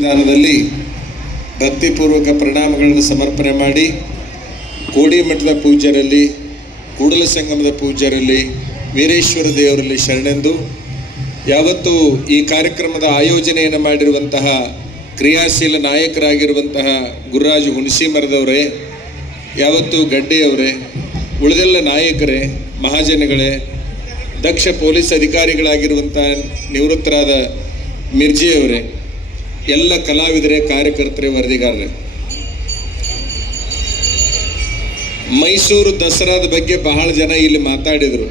ವಿಧಾನದಲ್ಲಿ ಭಕ್ತಿಪೂರ್ವಕ ಪ್ರಣಾಮಗಳನ್ನು ಸಮರ್ಪಣೆ ಮಾಡಿ ಕೋಡಿಮಠದ ಪೂಜ್ಯರಲ್ಲಿ, ಕೂಡಲ ಸಂಗಮದ ಪೂಜ್ಯರಲ್ಲಿ, ವೀರೇಶ್ವರ ದೇವರಲ್ಲಿ ಶರಣೆಂದು ಯಾವತ್ತು ಈ ಕಾರ್ಯಕ್ರಮದ ಆಯೋಜನೆಯನ್ನು ಮಾಡಿರುವಂತಹ ಕ್ರಿಯಾಶೀಲ ನಾಯಕರಾಗಿರುವಂತಹ ಗುರುರಾಜು ಹುಣಸಿಮರದವರೇ, ಯಾವತ್ತು ಗಡ್ಡೆಯವರೇ, ಉಳಿದೆಲ್ಲ ನಾಯಕರೇ, ಮಹಾಜನಗಳೇ, ದಕ್ಷ ಪೊಲೀಸ್ ಅಧಿಕಾರಿಗಳಾಗಿರುವಂಥ ನಿವೃತ್ತರಾದ ಮಿರ್ಜಿಯವರೇ, ಎಲ್ಲ ಕಲಾವಿದರೇ, ಕಾರ್ಯಕರ್ತರೇ, ವರದಿಗಾರರೇ, ಮೈಸೂರು ದಸರಾದ ಬಗ್ಗೆ ಬಹಳ ಜನ ಇಲ್ಲಿ ಮಾತಾಡಿದರು.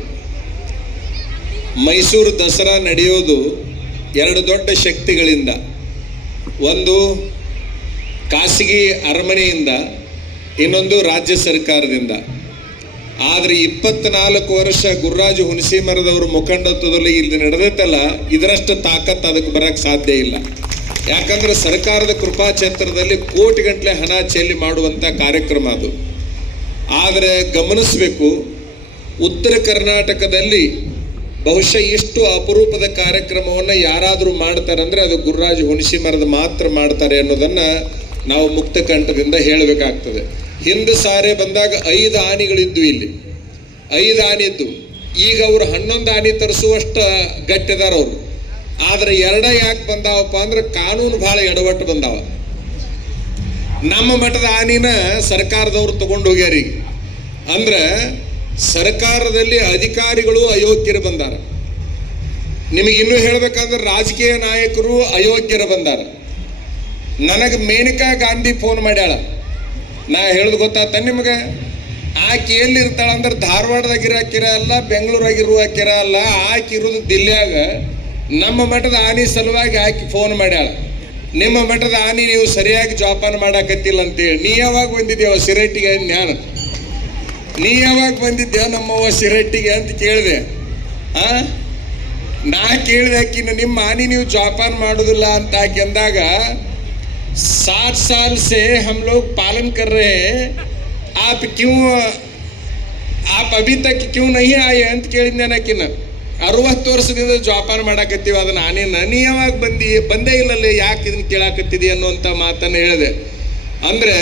ಮೈಸೂರು ದಸರಾ ನಡೆಯೋದು ಎರಡು ದೊಡ್ಡ ಶಕ್ತಿಗಳಿಂದ. ಒಂದು ಖಾಸಗಿ ಅರಮನೆಯಿಂದ, ಇನ್ನೊಂದು ರಾಜ್ಯ ಸರ್ಕಾರದಿಂದ. ಆದರೆ 24 ವರ್ಷ ಗುರುರಾಜು ಹುಣಸಿಮರದವರು ಮುಖಂಡತ್ವದಲ್ಲಿ ಇಲ್ಲಿ ನಡೆದೈತಲ್ಲ, ಇದರಷ್ಟು ತಾಕತ್ತು ಅದಕ್ಕೆ ಬರೋಕ್ಕೆ ಸಾಧ್ಯ ಇಲ್ಲ. ಯಾಕಂದ್ರೆ ಸರ್ಕಾರದ ಕೃಪಾಛತ್ರದಲ್ಲಿ ಕೋಟಿಗಟ್ಟಲೆ ಹಣ ಚೆಲ್ಲಿ ಮಾಡುವಂಥ ಕಾರ್ಯಕ್ರಮ ಅದು. ಆದರೆ ಗಮನಿಸಬೇಕು, ಉತ್ತರ ಕರ್ನಾಟಕದಲ್ಲಿ ಬಹುಶಃ ಇಷ್ಟು ಅಪರೂಪದ ಕಾರ್ಯಕ್ರಮವನ್ನು ಯಾರಾದರೂ ಮಾಡ್ತಾರೆ ಅಂದರೆ ಅದು ಗುರುರಾಜು ಹುಣಸಿಮರದ ಮಾತ್ರ ಮಾಡ್ತಾರೆ ಅನ್ನೋದನ್ನು ನಾವು ಮುಕ್ತ ಕಂಠದಿಂದ ಹೇಳಬೇಕಾಗ್ತದೆ. ಹಿಂದೆ ಸಾರೆ ಬಂದಾಗ 5 ಆನೆಗಳಿದ್ವು, ಇಲ್ಲಿ 5 ಆನೆ ಇದ್ದು. ಈಗ ಅವರು 11 ಆನೆ ತರಿಸುವಷ್ಟು ಗಟ್ಟಿದಾರ ಅವರು. ಆದರೆ 2 ಯಾಕೆ ಬಂದಾವಪ್ಪ ಅಂದ್ರೆ ಕಾನೂನು ಭಾಳ ಎಡವಟ್ಟು ಬಂದಾವ. ನಮ್ಮ ಮಠದ ಆನಿನ ಸರ್ಕಾರದವ್ರು ತಗೊಂಡು ಹೋಗ್ಯಾರಿ. ಅಂದ್ರೆ ಸರ್ಕಾರದಲ್ಲಿ ಅಧಿಕಾರಿಗಳು ಅಯೋಗ್ಯರು ಬಂದಾರ. ನಿಮಗೆ ಇನ್ನೂ ಹೇಳ್ಬೇಕಂದ್ರೆ ರಾಜಕೀಯ ನಾಯಕರು ಅಯೋಗ್ಯರು ಬಂದಾರ. ನನಗೆ ಮೇನಕಾ ಗಾಂಧಿ ಫೋನ್ ಮಾಡ್ಯಾಳ. ನಾ ಹೇಳೋದು ಗೊತ್ತಾತ ನಿಮಗೆ? ಆಕೆ ಎಲ್ಲಿರ್ತಾಳೆ ಅಂದ್ರೆ ಧಾರವಾಡದಾಗಿರಾಕಿರ ಅಲ್ಲ, ಬೆಂಗಳೂರಾಗಿರುವಾಕಿರ ಅಲ್ಲ, ಆಕೆ ಇರೋದು ದಿಲ್ಲಿಯಾಗ. ನಮ್ಮ ಮಠದ ಆನೆ ಸಲುವಾಗಿ ಆಕೆ ಫೋನ್ ಮಾಡ್ಯಾಳ, ನಿಮ್ಮ ಮಠದ ಆನೆ ನೀವು ಸರಿಯಾಗಿ ಜೋಪಾನ ಮಾಡಾಕತ್ತಿಲ್ಲ ಅಂತೇಳಿ. ನೀ ಯಾವಾಗ ಬಂದಿದ್ದೇವ ಸಿರಟ್ಟಿಗೆ? ನಾನು ನೀ ಯಾವಾಗ ಬಂದಿದ್ದೆ ನಮ್ಮವ್ವ ಸಿರಟ್ಟಿಗೆ ಅಂತ ಕೇಳಿದೆ. ನಾ ಕೇಳಿದೆ ಆಕಿನ, ನಿಮ್ಮ ಆನೆ ನೀವು ಜೋಪಾನ ಮಾಡೋದಿಲ್ಲ ಅಂತ ಆಕೆ ಅಂದಾಗ, 60 साल से हम लोग पालन कर रहे हैं, आप अभी तक क्यों नहीं आए ಅಂತ ಕೇಳಿದ್ದೆ ನಾಕಿನ. 60 ವರ್ಷದಿಂದ ಜೋಪಾನ ಮಾಡಾಕತ್ತೀವಿ ಅದನ್ನ ಆನೆನ, ನೀ ಯಾವಾಗ ಬಂದೇ ಇಲ್ಲಲ್ಲೇ, ಯಾಕೆ ಇದನ್ನ ಕೇಳಾಕತ್ತಿದಿ ಅನ್ನುವಂಥ ಮಾತನ್ನು ಹೇಳಿದೆ. ಅಂದರೆ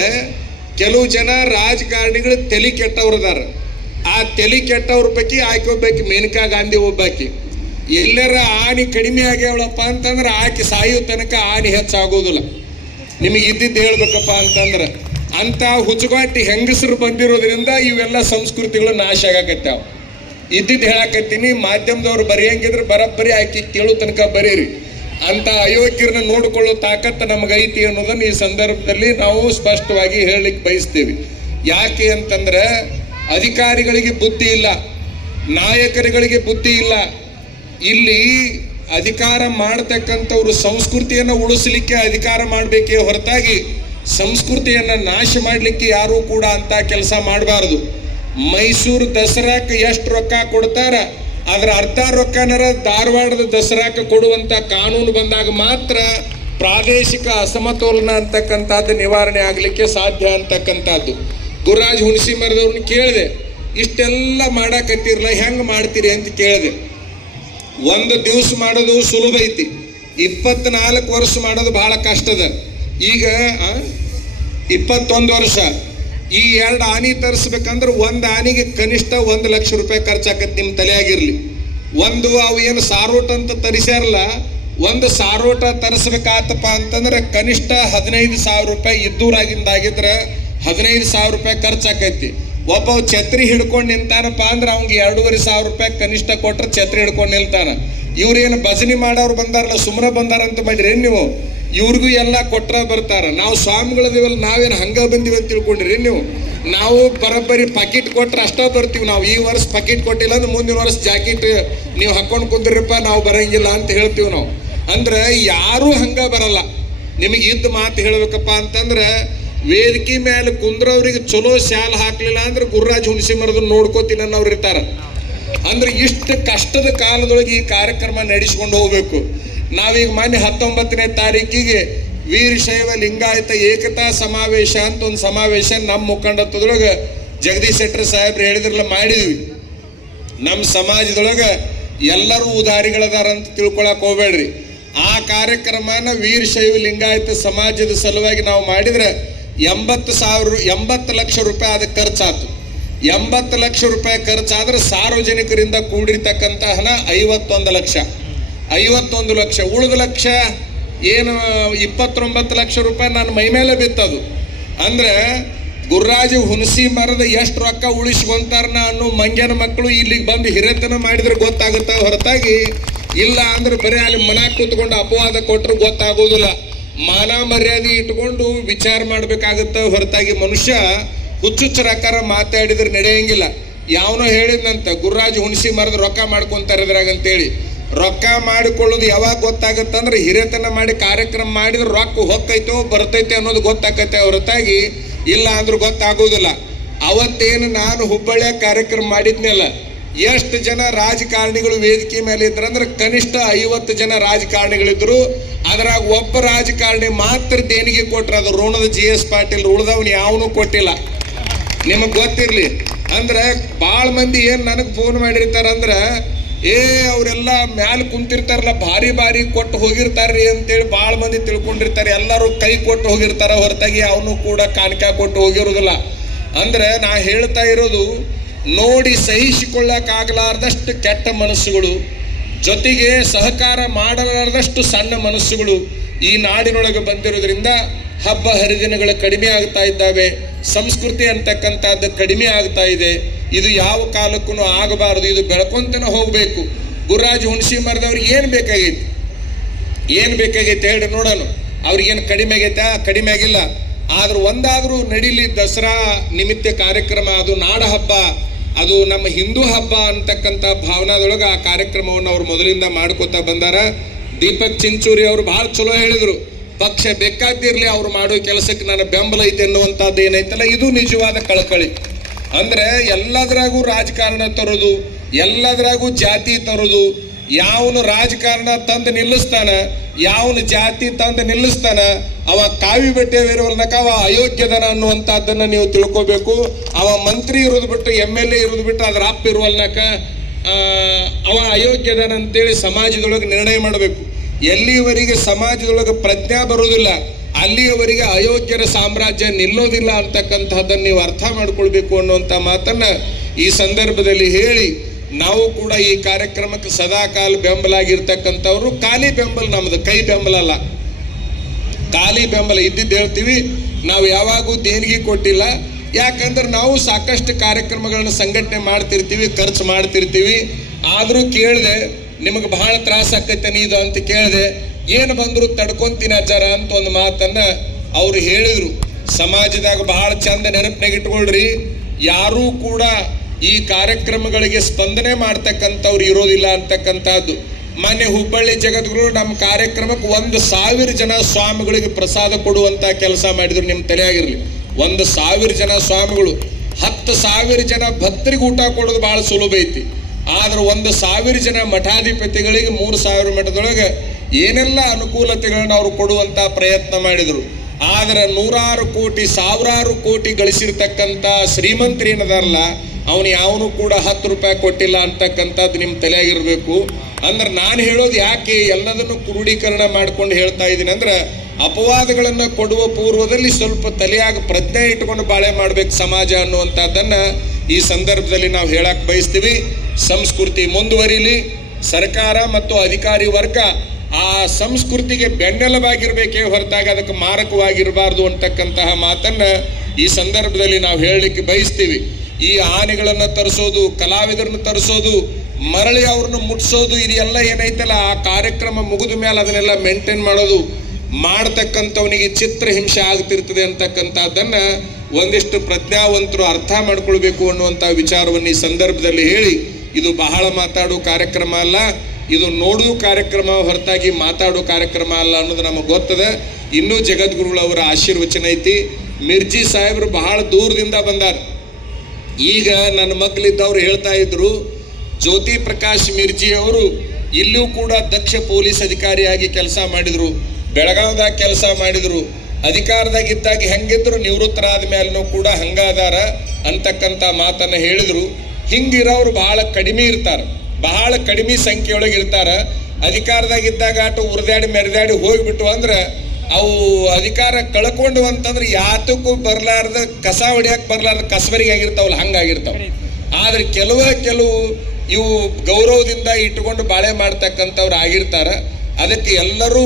ಕೆಲವು ಜನ ರಾಜಕಾರಣಿಗಳು ತಲೆ ಕೆಟ್ಟವ್ರದಾರ. ಆ ತಲೆ ಕೆಟ್ಟವ್ರ ಪೈಕಿ ಆಕೆ ಒಬ್ಬಾಕಿ ಮೇನಕಾ ಗಾಂಧಿ ಒಬ್ಬಾಕಿ. ಎಲ್ಲರ ಆನೆ ಕಡಿಮೆ ಆಗ್ಯಾವಳಪ್ಪ ಅಂತಂದ್ರೆ ಆಕೆ ಸಾಯೋ ತನಕ ಆನೆ ಹೆಚ್ಚಾಗೋದಿಲ್ಲ. ನಿಮಗೆ ಇದ್ದಿದ್ದು ಹೇಳ್ಬೇಕಪ್ಪ ಅಂತಂದ್ರೆ ಅಂಥ ಹುಚ್ಚುಗಾಟಿ ಹೆಂಗಸರು ಬಂದಿರೋದ್ರಿಂದ ಇವೆಲ್ಲ ಸಂಸ್ಕೃತಿಗಳು ನಾಶ ಆಗಾಕತ್ತಾವ. ಇದ್ದಿದ್ದು ಹೇಳಾಕತ್ತೀನಿ, ಮಾಧ್ಯಮದವ್ರು ಬರೆಯಂಗಿದ್ರೆ ಬರಬ್ಬರಿ ಆಕಿ ಕೇಳೋ ತನಕ ಬರೀರಿ. ಅಂಥ ಅಯೋಗ್ಯರನ್ನ ನೋಡಿಕೊಳ್ಳೋ ತಾಕತ್ತು ನಮಗೈತಿ ಅನ್ನೋದನ್ನು ಈ ಸಂದರ್ಭದಲ್ಲಿ ನಾವು ಸ್ಪಷ್ಟವಾಗಿ ಹೇಳಲಿಕ್ಕೆ ಬಯಸ್ತೀವಿ. ಯಾಕೆ ಅಂತಂದ್ರೆ ಅಧಿಕಾರಿಗಳಿಗೆ ಬುದ್ಧಿ ಇಲ್ಲ, ನಾಯಕರುಗಳಿಗೆ ಬುದ್ಧಿ ಇಲ್ಲ. ಇಲ್ಲಿ ಅಧಿಕಾರ ಮಾಡತಕ್ಕಂಥವ್ರು ಸಂಸ್ಕೃತಿಯನ್ನು ಉಳಿಸಲಿಕ್ಕೆ ಅಧಿಕಾರ ಮಾಡಬೇಕೇ ಹೊರತಾಗಿ ಸಂಸ್ಕೃತಿಯನ್ನು ನಾಶ ಮಾಡಲಿಕ್ಕೆ ಯಾರೂ ಕೂಡ ಅಂತ ಕೆಲಸ ಮಾಡಬಾರ್ದು. ಮೈಸೂರು ದಸರಾಕ್ಕೆ ಎಷ್ಟು ರೊಕ್ಕ ಕೊಡ್ತಾರ ಅದರ ಅರ್ಧ ರೊಕ್ಕನರ ಧಾರವಾಡದ ದಸರಾಕ್ಕೆ ಕೊಡುವಂಥ ಕಾನೂನು ಬಂದಾಗ ಮಾತ್ರ ಪ್ರಾದೇಶಿಕ ಅಸಮತೋಲನ ಅಂತಕ್ಕಂಥದ್ದು ನಿವಾರಣೆ ಆಗಲಿಕ್ಕೆ ಸಾಧ್ಯ ಅಂತಕ್ಕಂಥದ್ದು. ಗುರುರಾಜ್ ಹುಣಸಿಮರದವ್ರನ್ನ ಕೇಳಿದೆ, ಇಷ್ಟೆಲ್ಲ ಮಾಡಾಕತ್ತಿರಲ್ಲ, ಹೆಂಗೆ ಮಾಡ್ತೀರಿ ಅಂತ ಕೇಳಿದೆ. ಒಂದು ದಿವಸ ಮಾಡೋದು ಸುಲಭ ಐತಿ, 24 ವರ್ಷ ಮಾಡೋದು ಬಹಳ ಕಷ್ಟದ. ಈಗ 21 ವರ್ಷ ಈ 2 ಆನೆ ತರಿಸ್ಬೇಕಂದ್ರೆ ಒಂದು ಆನೆಗೆ ಕನಿಷ್ಠ 1 ಲಕ್ಷ ರೂಪಾಯಿ ಖರ್ಚಾಕತ್ತೆ. ನಿಮ್ಮ ತಲೆಯಾಗಿರ್ಲಿ. ಒಂದು ಅವು ಏನು ಸಾರೋಟ ಅಂತ ತರಿಸ್ಯಾರಲ್ಲ, ಒಂದು ಸಾರೋಟ ತರಿಸ್ಬೇಕಾತಪ್ಪ ಅಂತಂದ್ರೆ ಕನಿಷ್ಠ 15,000 ರೂಪಾಯಿ. ಇದ್ದೂರಾಗಿಂದಾಗಿದ್ರೆ 15,000 ರೂಪಾಯಿ ಖರ್ಚಾಕೈತಿ. ಒಬ್ಬ ಛತ್ರಿ ಹಿಡ್ಕೊಂಡು ನಿಂತಾನಪ್ಪ ಅಂದ್ರೆ ಅವ್ನಿಗೆ 2,500 ರೂಪಾಯಿ ಕನಿಷ್ಠ ಕೊಟ್ಟರೆ ಛತ್ರಿ ಹಿಡ್ಕೊಂಡು ನಿಲ್ತಾನ. ಇವ್ರೇನು ಭಜನೆ ಮಾಡೋರು ಬಂದಾರಲ್ಲ, ಸುಮ್ಮನೆ ಬಂದಾರಂತ ಮಾಡಿರಿ ನೀವು? ಇವ್ರಿಗೂ ಎಲ್ಲ ಕೊಟ್ರ ಬರ್ತಾರ. ನಾವು ಸ್ವಾಮಿಗಳದಿವಲ್ಲ, ನಾವೇನು ಹಂಗ ಬಂದಿವಿ ಅಂತ ತಿಳ್ಕೊಂಡ್ರಿ ನೀವು? ನಾವು ಬರೋಬ್ಬರಿ ಪಾಕಿಟ್ ಕೊಟ್ರೆ ಅಷ್ಟೇ ಬರ್ತೀವಿ. ನಾವು ಈ ವರ್ಷ ಪಾಕಿಟ್ ಕೊಟ್ಟಿಲ್ಲ ಅಂದ್ರೆ ಮುಂದಿನ ವರ್ಷ ಜಾಕೆಟ್ ನೀವು ಹಾಕೊಂಡು ಕುಂದ್ರಪ್ಪ, ನಾವು ಬರಂಗಿಲ್ಲ ಅಂತ ಹೇಳ್ತೀವಿ ನಾವು. ಅಂದ್ರೆ ಯಾರೂ ಹಂಗ ಬರಲ್ಲ. ನಿಮಗೆ ಇದ್ದ ಮಾತು ಹೇಳ್ಬೇಕಪ್ಪ ಅಂತಂದ್ರೆ, ವೇದಿಕೆ ಮೇಲೆ ಕುಂದ್ರವ್ರಿಗೆ ಚಲೋ ಶಾಲ್ ಹಾಕ್ಲಿಲ್ಲ ಅಂದ್ರೆ ಗುರುರಾಜ್ ಹುಣಸಿಮರದನ್ನ ನೋಡ್ಕೋತೀನಿ ಅನ್ನೋರು ಇರ್ತಾರ. ಅಂದ್ರೆ ಇಷ್ಟು ಕಷ್ಟದ ಕಾಲದೊಳಗೆ ಈ ಕಾರ್ಯಕ್ರಮ ನಡೆಸ್ಕೊಂಡು ಹೋಗ್ಬೇಕು. ನಾವೀಗ ಮೊನ್ನೆ 19ನೇ ತಾರೀಕಿಗೆ ವೀರಶೈವ ಲಿಂಗಾಯತ ಏಕತಾ ಸಮಾವೇಶ ಅಂತ ಒಂದು ಸಮಾವೇಶ ನಮ್ಮ ಮುಖಂಡತ್ವದೊಳಗೆ ಜಗದೀಶ್ ಶೆಟ್ಟರ್ ಸಾಹೇಬ್ರು ಹೇಳಿದ್ರಲ್ಲ ಮಾಡಿದ್ವಿ. ನಮ್ಮ ಸಮಾಜದೊಳಗೆ ಎಲ್ಲರೂ ಉದಾರಿಗಳದಾರ ಅಂತ ತಿಳ್ಕೊಳಕ್ ಹೋಗ್ಬೇಡ್ರಿ. ಆ ಕಾರ್ಯಕ್ರಮನ ವೀರಶೈವ ಲಿಂಗಾಯತ ಸಮಾಜದ ಸಲುವಾಗಿ ನಾವು ಮಾಡಿದ್ರೆ 80 ಲಕ್ಷ ರೂಪಾಯಿ ಅದಕ್ಕೆ ಖರ್ಚಾಯ್ತು. 80 ಲಕ್ಷ ರೂಪಾಯಿ ಖರ್ಚಾದ್ರೆ ಸಾರ್ವಜನಿಕರಿಂದ ಕೂಡಿರ್ತಕ್ಕಂಥ ಹಣ 51 ಲಕ್ಷ. 51 ಲಕ್ಷ ಉಳಿದ ಲಕ್ಷ ಏನು 29 ಲಕ್ಷ ರೂಪಾಯಿ ನನ್ನ ಮೈ ಮೇಲೆ ಬಿತ್ತದು. ಅಂದ್ರೆ ಗುರುರಾಜ ಹುಣಸಿ ಮರದ ಎಷ್ಟು ರೊಕ್ಕ ಉಳಿಸ್ಕೊಂತಾರನ ಅನ್ನೋ ಮಂಗ್ಯನ ಮಕ್ಕಳು ಇಲ್ಲಿಗೆ ಬಂದು ಹಿರಿತನ ಮಾಡಿದ್ರೆ ಗೊತ್ತಾಗುತ್ತೆ ಹೊರತಾಗಿ ಇಲ್ಲ ಅಂದ್ರೆ ಬರೀ ಅಲ್ಲಿ ಮನ್ಯಾಗ ಕೂತ್ಕೊಂಡು ಅಪವಾದ ಕೊಟ್ಟರು ಗೊತ್ತಾಗೋದಿಲ್ಲ. ಮಾನ ಮರ್ಯಾದೆ ಇಟ್ಕೊಂಡು ವಿಚಾರ ಮಾಡ್ಬೇಕಾಗತ್ತೆ ಹೊರತಾಗಿ ಮನುಷ್ಯ ಹುಚ್ಚುಚ್ಚರಾಕಾರ ಮಾತಾಡಿದ್ರೆ ನಡೆಯಂಗಿಲ್ಲ. ಯಾವನೋ ಹೇಳಿದ್ನಂತ ಗುರುರಾಜ ಹುಣಸಿ ಮರದ ರೊಕ್ಕ ಮಾಡ್ಕೊಂತಾರೆ ಇದ್ರಾಗ ಅಂತೇಳಿ. ರೊಕ್ಕ ಮಾಡಿಕೊಳ್ಳೋದು ಯಾವಾಗ ಗೊತ್ತಾಗತ್ತಂದ್ರೆ ಹಿರಿಯತನ ಮಾಡಿ ಕಾರ್ಯಕ್ರಮ ಮಾಡಿದ್ರೆ ರೊಕ್ಕ ಹೊಕ್ಕೈತೋ ಬರ್ತೈತೆ ಅನ್ನೋದು ಗೊತ್ತಾಗತ್ತೆ ಹೊರತಾಗಿ ಇಲ್ಲ ಅಂದ್ರೆ ಗೊತ್ತಾಗೋದಿಲ್ಲ. ಅವತ್ತೇನು ನಾನು ಹುಬ್ಬಳ್ಳಿಯ ಕಾರ್ಯಕ್ರಮ ಮಾಡಿದ್ನಲ್ಲ, ಎಷ್ಟು ಜನ ರಾಜಕಾರಣಿಗಳು ವೇದಿಕೆ ಮೇಲೆ ಇದ್ರಂದ್ರೆ ಕನಿಷ್ಠ 50 ಜನ ರಾಜಕಾರಣಿಗಳಿದ್ರು. ಅದ್ರಾಗ ಒಬ್ಬ ರಾಜಕಾರಣಿ ಮಾತ್ರ ದೇಣಿಗೆ ಕೊಟ್ರು, ಅದು ರೋಣದ GS ಪಾಟೀಲ್. ಉಳ್ದವ್ನು ಯಾವನು ಕೊಟ್ಟಿಲ್ಲ. ನಿಮಗೆ ಗೊತ್ತಿರ್ಲಿ. ಅಂದ್ರೆ ಭಾಳ ಮಂದಿ ಏನು ನನಗೆ ಫೋನ್ ಮಾಡಿರ್ತಾರಂದ್ರೆ ಅವರೆಲ್ಲ ಮ್ಯಾಲ ಕುಂತಿರ್ತಾರಲ್ಲ ಭಾರಿ ಕೊಟ್ಟು ಹೋಗಿರ್ತಾರ್ರಿ ಅಂತೇಳಿ ಭಾಳ ಮಂದಿ ತಿಳ್ಕೊಂಡಿರ್ತಾರೆ. ಎಲ್ಲರೂ ಕೈ ಕೊಟ್ಟು ಹೋಗಿರ್ತಾರ ಹೊರತಾಗಿ ಅವನು ಕೂಡ ಕಾಣಿಕ ಕೊಟ್ಟು ಹೋಗಿರೋದಿಲ್ಲ. ಅಂದ್ರೆ ನಾ ಹೇಳ್ತಾ ಇರೋದು, ನೋಡಿ ಸಹಿಸಿಕೊಳ್ಳಕ್ಕಾಗಲಾರ್ದಷ್ಟು ಕೆಟ್ಟ ಮನಸ್ಸುಗಳು, ಜೊತೆಗೆ ಸಹಕಾರ ಮಾಡಲಾರ್ದಷ್ಟು ಸಣ್ಣ ಮನಸ್ಸುಗಳು ಈ ನಾಡಿನೊಳಗೆ ಬಂದಿರೋದ್ರಿಂದ ಹಬ್ಬ ಹರಿದಿನಗಳು ಕಡಿಮೆ ಆಗ್ತಾ ಇದ್ದಾವೆ. ಸಂಸ್ಕೃತಿ ಅಂತಕ್ಕಂಥದ್ದು ಕಡಿಮೆ ಆಗ್ತಾ ಇದೆ. ಇದು ಯಾವ ಕಾಲಕ್ಕೂ ಆಗಬಾರದು. ಇದು ಬೆಳ್ಕೊಂತನ ಹೋಗಬೇಕು. ಗುರುರಾಜ ಹುಣಸಿ ಮರದವ್ರಿಗೆ ಏನು ಬೇಕಾಗೈತೆ ಹೇಳಿ ನೋಡೋಣ. ಅವ್ರಿಗೇನು ಕಡಿಮೆ ಆಗೈತಾ? ಕಡಿಮೆ ಆಗಿಲ್ಲ. ಆದ್ರೂ ಒಂದಾದ್ರೂ ನಡೀಲಿ. ದಸರಾ ನಿಮಿತ್ತ ಕಾರ್ಯಕ್ರಮ, ಅದು ನಾಡ ಹಬ್ಬ, ಅದು ನಮ್ಮ ಹಿಂದೂ ಹಬ್ಬ ಅಂತಕ್ಕಂಥ ಭಾವನಾದೊಳಗೆ ಆ ಕಾರ್ಯಕ್ರಮವನ್ನು ಅವ್ರು ಮೊದಲಿಂದ ಮಾಡ್ಕೋತಾ ಬಂದಾರ. ದೀಪಕ್ ಚಿಂಚೂರಿ ಅವರು ಭಾಳ ಚಲೋ ಹೇಳಿದ್ರು, ಪಕ್ಷ ಬೇಕಾದಿರ್ಲಿ ಅವ್ರು ಮಾಡೋ ಕೆಲಸಕ್ಕೆ ನನ್ನ ಬೆಂಬಲ ಐತೆ ಅನ್ನುವಂಥದ್ದು ಏನೈತಲ್ಲ, ಇದು ನಿಜವಾದ ಕಳಕಳಿ. ಅಂದ್ರೆ ಎಲ್ಲದರಾಗೂ ರಾಜಕಾರಣ ತರೋದು, ಎಲ್ಲದರಾಗೂ ಜಾತಿ ತರೋದು. ಯಾವನು ರಾಜಕಾರಣ ತಂದು ನಿಲ್ಲಿಸ್ತಾನ, ಯಾವನು ಜಾತಿ ತಂದು ನಿಲ್ಲಿಸ್ತಾನ, ಅವ ಕಾವಿ ಬಟ್ಟೆವಿರುವಲ್ನಕ ಅವ ಅಯೋಗ್ಯದನ ಅನ್ನುವಂಥದ್ದನ್ನ ನೀವು ತಿಳ್ಕೋಬೇಕು. ಅವ ಮಂತ್ರಿ ಇರೋದು ಬಿಟ್ಟು MLA ಇರೋದು ಬಿಟ್ಟು ಅದ್ರ ಅಪ್ಪ ಇರುವಲ್ನಕ ಅವ ಅಯೋಗ್ಯದನ ಅಂತೇಳಿ ಸಮಾಜದೊಳಗೆ ನಿರ್ಣಯ ಮಾಡಬೇಕು. ಎಲ್ಲಿಯವರೆಗೆ ಸಮಾಜದೊಳಗೆ ಪ್ರಜ್ಞಾ ಬರೋದಿಲ್ಲ ಅಲ್ಲಿಯವರೆಗೆ ಅಯೋಗ್ಯರ ಸಾಮ್ರಾಜ್ಯ ನಿಲ್ಲೋದಿಲ್ಲ ಅಂತಕ್ಕಂಥದ್ದನ್ನು ನೀವು ಅರ್ಥ ಮಾಡ್ಕೊಳ್ಬೇಕು ಅನ್ನುವಂಥ ಮಾತನ್ನ ಈ ಸಂದರ್ಭದಲ್ಲಿ ಹೇಳಿ, ನಾವು ಕೂಡ ಈ ಕಾರ್ಯಕ್ರಮಕ್ಕೆ ಸದಾ ಕಾಲ ಬೆಂಬಲ ಆಗಿರ್ತಕ್ಕಂಥವ್ರು. ಖಾಲಿ ಬೆಂಬಲ ನಮ್ಮದು, ಕೈ ಬೆಂಬಲ ಅಲ್ಲ, ಖಾಲಿ ಬೆಂಬಲ ಇದ್ದಿದ್ದು ಹೇಳ್ತೀವಿ. ನಾವು ಯಾವಾಗೂ ದೇಣಿಗೆ ಕೊಟ್ಟಿಲ್ಲ. ಯಾಕಂದ್ರೆ ನಾವು ಸಾಕಷ್ಟು ಕಾರ್ಯಕ್ರಮಗಳನ್ನ ಸಂಘಟನೆ ಮಾಡ್ತಿರ್ತೀವಿ, ಖರ್ಚು ಮಾಡ್ತಿರ್ತೀವಿ. ಆದರೂ ಕೇಳಿದೆ, ನಿಮಗೆ ಬಹಳ ತ್ರಾಸ ಆಕೈತೆ ಇದು ಅಂತ ಕೇಳಿದೆ. ಏನು ಬಂದ್ರು ತಡ್ಕೊಂತೀನಿ ಅಜ್ಜಾರ ಅಂತ ಒಂದು ಮಾತನ್ನ ಅವ್ರು ಹೇಳಿದ್ರು. ಸಮಾಜದಾಗ ಬಹಳ ಚಂದ ನೆನಪಿನಾಗ ಇಟ್ಕೊಳ್ರಿ, ಯಾರೂ ಕೂಡ ಈ ಕಾರ್ಯಕ್ರಮಗಳಿಗೆ ಸ್ಪಂದನೆ ಮಾಡ್ತಕ್ಕಂಥವ್ರು ಇರೋದಿಲ್ಲ ಅಂತಕ್ಕಂಥದ್ದು. ಮೊನ್ನೆ ಹುಬ್ಬಳ್ಳಿ ಜಗದ್ಗುರು ನಮ್ಮ ಕಾರ್ಯಕ್ರಮಕ್ಕೆ 1,000 ಜನ ಸ್ವಾಮಿಗಳಿಗೆ ಪ್ರಸಾದ ಕೊಡುವಂತ ಕೆಲಸ ಮಾಡಿದ್ರು. ನಿಮ್ಮ ತಲೆಯಾಗಿರ್ಲಿ, 1,000 ಜನ ಸ್ವಾಮಿಗಳು, 10,000 ಜನ ಭಕ್ತರಿಗೆ ಊಟ ಕೊಡೋದು ಬಹಳ ಸುಲಭ ಐತಿ. ಆದ್ರೆ 1,000 ಜನ ಮಠಾಧಿಪತಿಗಳಿಗೆ 3,000 ಮಠದೊಳಗೆ ಏನೆಲ್ಲ ಅನುಕೂಲತೆಗಳನ್ನ ಅವರು ಕೊಡುವಂತ ಪ್ರಯತ್ನ ಮಾಡಿದ್ರು. ಆದ್ರೆ 100 ಕೋಟಿ 1000 ಕೋಟಿ ಗಳಿಸಿರ್ತಕ್ಕಂಥ ಶ್ರೀಮಂತರು ಏನದಾರಲ್ಲ, ಅವನು ಯಾವನು ಕೂಡ 10 ರೂಪಾಯಿ ಕೊಟ್ಟಿಲ್ಲ ಅಂತಕ್ಕಂಥದ್ದು ನಿಮ್ಮ ತಲೆಯಾಗಿರ್ಬೇಕು. ಅಂದ್ರೆ ನಾನು ಹೇಳೋದು ಯಾಕೆ ಎಲ್ಲದನ್ನು ಕ್ರೋಢೀಕರಣ ಮಾಡ್ಕೊಂಡು ಹೇಳ್ತಾ ಇದ್ದೀನಿ ಅಂದ್ರೆ, ಅಪವಾದಗಳನ್ನ ಕೊಡುವ ಪೂರ್ವದಲ್ಲಿ ಸ್ವಲ್ಪ ತಲೆಯಾಗ ಪ್ರಜ್ಞೆ ಇಟ್ಕೊಂಡು ಬಾಳೆ ಮಾಡ್ಬೇಕು ಸಮಾಜ ಅನ್ನುವಂಥದ್ದನ್ನ ಈ ಸಂದರ್ಭದಲ್ಲಿ ನಾವು ಹೇಳಕ್ ಬಯಸ್ತೀವಿ. ಸಂಸ್ಕೃತಿ ಮುಂದುವರಿಲಿ, ಸರ್ಕಾರ ಮತ್ತು ಅಧಿಕಾರಿ ವರ್ಗ ಆ ಸಂಸ್ಕೃತಿಗೆ ಬೆನ್ನೆಲುಬಾಗಿರ್ಬೇಕೇ ಹೊರತಾಗಿ ಅದಕ್ಕೆ ಮಾರಕವಾಗಿರಬಾರ್ದು ಅಂತಕ್ಕಂತಹ ಮಾತನ್ನ ಈ ಸಂದರ್ಭದಲ್ಲಿ ನಾವು ಹೇಳಲಿಕ್ಕೆ ಬಯಸ್ತೀವಿ. ಈ ಆನೆಗಳನ್ನ ತರಿಸೋದು, ಕಲಾವಿದರನ್ನು ತರಿಸೋದು, ಮರಳಿ ಅವ್ರನ್ನ ಮುಟ್ಸೋದು, ಇದೆಲ್ಲ ಏನೈತಲ್ಲ ಆ ಕಾರ್ಯಕ್ರಮ ಮುಗಿದ ಮೇಲೆ ಅದನ್ನೆಲ್ಲ ಮೇಂಟೈನ್ ಮಾಡೋದು, ಮಾಡ್ತಕ್ಕಂಥವನಿಗೆ ಚಿತ್ರ ಹಿಂಸೆ ಆಗ್ತಿರ್ತದೆ ಅಂತಕ್ಕಂಥದ್ದನ್ನ ಒಂದಿಷ್ಟು ಪ್ರಜ್ಞಾವಂತರು ಅರ್ಥ ಮಾಡ್ಕೊಳ್ಬೇಕು ಅನ್ನುವಂಥ ವಿಚಾರವನ್ನು ಈ ಸಂದರ್ಭದಲ್ಲಿ ಹೇಳಿ, ಇದು ಬಹಳ ಮಾತಾಡೋ ಕಾರ್ಯಕ್ರಮ ಅಲ್ಲ, ಇದು ನೋಡುವ ಕಾರ್ಯಕ್ರಮ ಹೊರತಾಗಿ ಮಾತಾಡೋ ಕಾರ್ಯಕ್ರಮ ಅಲ್ಲ ಅನ್ನೋದು ನಮಗೆ ಗೊತ್ತದೆ. ಇನ್ನೂ ಜಗದ್ಗುರುಗಳವರ ಆಶೀರ್ವಚನ ಐತಿ. ಮಿರ್ಜಿ ಸಾಹೇಬರು ಬಹಳ ದೂರದಿಂದ ಬಂದಾರ. ಈಗ ನನ್ನ ಮಕ್ಕಳಿದ್ದವ್ರು ಹೇಳ್ತಾ ಇದ್ರು, ಜ್ಯೋತಿ ಪ್ರಕಾಶ್ ಮಿರ್ಜಿ ಅವರು ಇಲ್ಲೂ ಕೂಡ ದಕ್ಷ ಪೊಲೀಸ್ ಅಧಿಕಾರಿಯಾಗಿ ಕೆಲಸ ಮಾಡಿದ್ರು, ಬೆಳಗಾವದಾಗ ಕೆಲಸ ಮಾಡಿದ್ರು, ಅಧಿಕಾರದಾಗಿದ್ದಾಗ ಹೆಂಗಿದ್ರು ನಿವೃತ್ತರಾದ ಮೇಲೂ ಕೂಡ ಹಂಗಾದಾರ ಅಂತಕ್ಕಂಥ ಮಾತನ್ನ ಹೇಳಿದ್ರು. ಹಿಂಗಿರೋರು ಬಹಳ ಕಡಿಮೆ ಇರ್ತಾರೆ, ಬಹಳ ಕಡಿಮೆ ಸಂಖ್ಯೆಯೊಳಗೆ ಇರ್ತಾರೆ. ಅಧಿಕಾರದಾಗಿದ್ದಾಗ ಆಟ ಉರಿದಾಡಿ ಮೆರೆದಾಡಿ ಹೋಗಿಬಿಟ್ಟು ಅಂದ್ರೆ ಅವು ಅಧಿಕಾರ ಕಳ್ಕೊಂಡು ಅಂತಂದ್ರೆ ಯಾತಕ್ಕೂ ಬರ್ಲಾರ್ದ ಕಸ ಹೊಡಿಯಕ್ಕೆ ಬರ್ಲಾರ್ದ ಕಸಬರಿಗೆ ಆಗಿರ್ತಾವಲ್ಲ ಹಂಗಾಗಿರ್ತಾವ. ಆದ್ರೆ ಕೆಲವು ಇವು ಗೌರವದಿಂದ ಇಟ್ಟುಕೊಂಡು ಬಾಳೆ ಮಾಡ್ತಕ್ಕಂಥವ್ರು ಆಗಿರ್ತಾರ. ಅದಕ್ಕೆ ಎಲ್ಲರೂ